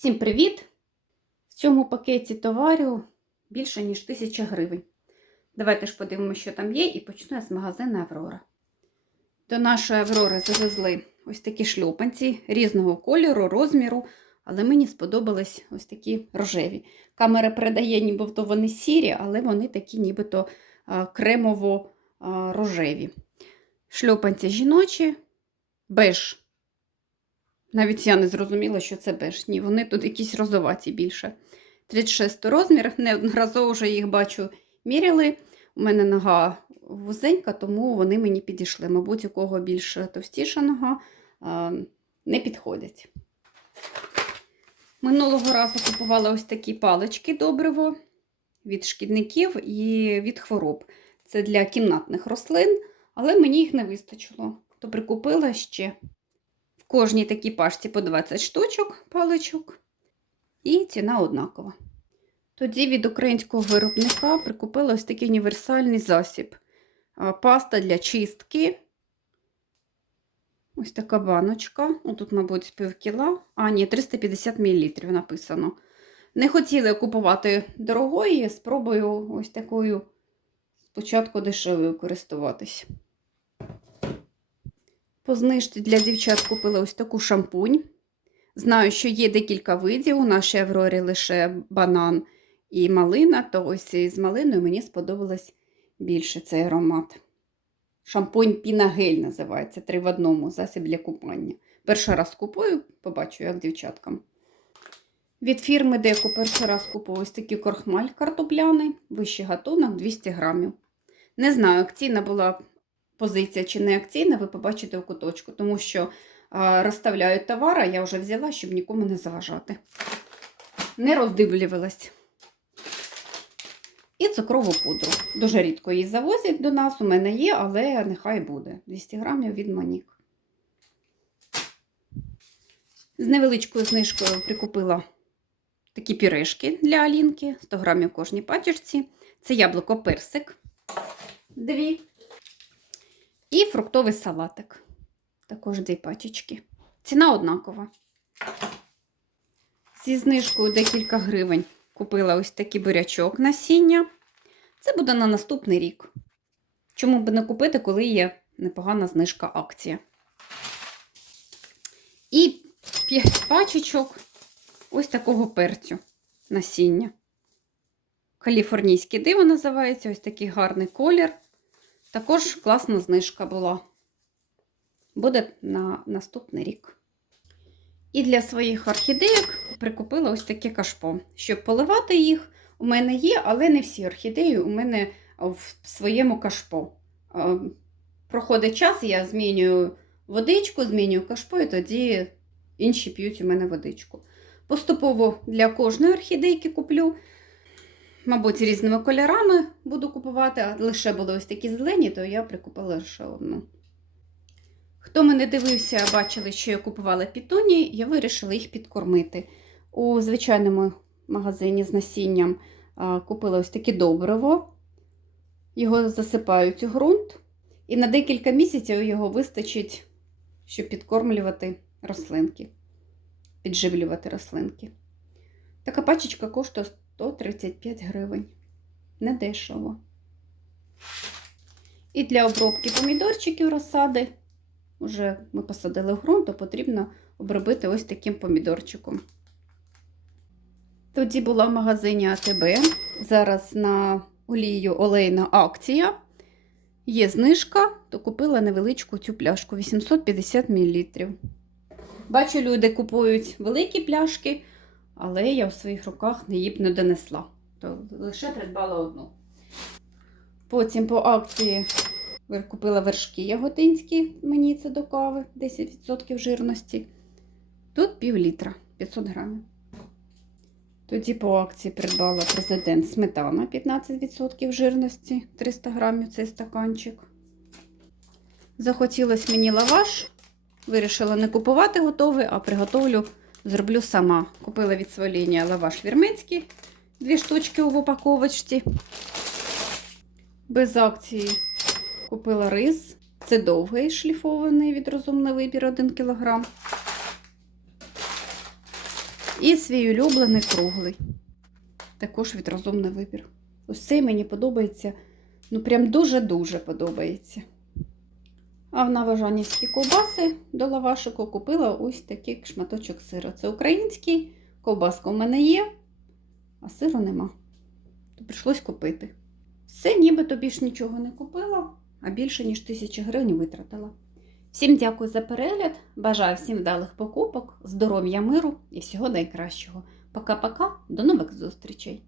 Всім привіт! В цьому пакеті товару більше, ніж 1000 гривень. Давайте ж подивимося, що там є, і почну я з магазину Аврора. До нашої Аврори завезли ось такі шльопанці різного кольору, розміру, але мені сподобались ось такі рожеві. Камера передає, нібито вони сірі, але вони такі нібито кремово-рожеві. Шльопанці жіночі, беж. Навіть я не зрозуміла, що це беж. Ні, вони тут якісь розоваті більше. 36 розмір, неодноразово вже їх бачу, міряли. У мене нога вузенька, тому вони мені підійшли. Мабуть, у кого більш товстіша нога не підходять. Минулого разу купувала ось такі палички добриво від шкідників і від хвороб. Це для кімнатних рослин, але мені їх не вистачило. То прикупила ще кожній такій пашці по 20 штучок паличок, і ціна однакова. Тоді від українського виробника прикупила ось такий універсальний засіб. Паста для чистки. Ось така баночка. О, тут, мабуть, пів кіла. А, ні, 350 мл написано. Не хотіли купувати дорогої, спробую ось такою спочатку дешевою користуватись. По для дівчат купила ось таку шампунь. Знаю, що є декілька видів. У нашій Аврорі лише банан і малина, то ось із малиною мені сподобалось більше цей аромат. Шампунь Пінагель називається три в одному засіб для купання. Перший раз купую, побачу, як дівчаткам. Від фірми Деко перший раз купую ось такий крохмаль картопляний, вищий гатунок 200 грамів. Не знаю, акційна була позиція чи не акційна, ви побачите у куточку, тому що розставляють а я вже взяла, щоб нікому не заважати. Не роздивлювалась. І цукрову пудру. Дуже рідко її завозять до нас, у мене є, але нехай буде. 200 грамів від Монік. З невеличкою знижкою прикупила такі пюрешки для Алінки, 100 грамів кожній пачечці. Це яблуко персик. Дві. І фруктовий салатик. Також дві пачечки. Ціна однакова. Зі знижкою декілька гривень купила ось такий бурячок насіння. Це буде на наступний рік. Чому б не купити, коли є непогана знижка акція? І 5 пачечок ось такого перцю насіння. Каліфорнійське диво називається ось такий гарний колір. Також класна знижка була. Буде на наступний рік. І для своїх орхідеїк прикупила ось таке кашпо. Щоб поливати їх, у мене є, але не всі орхідеї у мене в своєму кашпо. Е, Проходить час, я змінюю водичку, змінюю кашпо, і тоді інші п'ють у мене водичку. Поступово для кожної орхідейки куплю. Мабуть, різними кольорами буду купувати, а лише були ось такі зелені, то я прикупила лише одну. Хто мене дивився, бачили, що я купувала пітоні, я вирішила їх підкормити. У звичайному магазині з насінням купила ось таке добриво. Його засипають у ґрунт, і на декілька місяців його вистачить, щоб підкормлювати рослинки, підживлювати рослинки. Така пачечка коштує 135 гривень. Недешево. І для обробки помідорчиків розсади Уже ми посадили в ґрунт, то потрібно обробити ось таким помідорчиком. Тоді була в магазині АТБ. Зараз на олію олейна акція. Є знижка, то купила невеличку цю пляшку 850 мл. Бачу, люди купують великі пляшки, але я в своїх руках не їб не донесла. То лише придбала одну. Потім по акції Купила вершки яготинські, мені це до кави, 10% жирності. Тут пів літра, 500 грамів. Тоді по акції придбала президент сметана 15% жирності, 300 грамів цей стаканчик. Захотілося мені лаваш. Вирішила не купувати готовий, а приготовлю, зроблю сама. Купила від сваління лаваш вірменський, дві штучки в упаковочці. Без акції Купила рис. Це довгий шліфований від розумний вибір 1 кг. І свій улюблений круглий. Також від розумний вибір. Ось цей мені подобається. Ну, прям дуже-дуже подобається. А в Новожанівські ковбаси до лавашику купила ось такий шматочок сиру. Це український, ковбаска у мене є, а сиру нема. То прийшлось купити. Все, нібито більш нічого не купила, а більше, ніж тисячі гривень витратила. Всім дякую за перегляд. Бажаю всім вдалих покупок, здоров'я, миру і всього найкращого. Пока-пока, до нових зустрічей!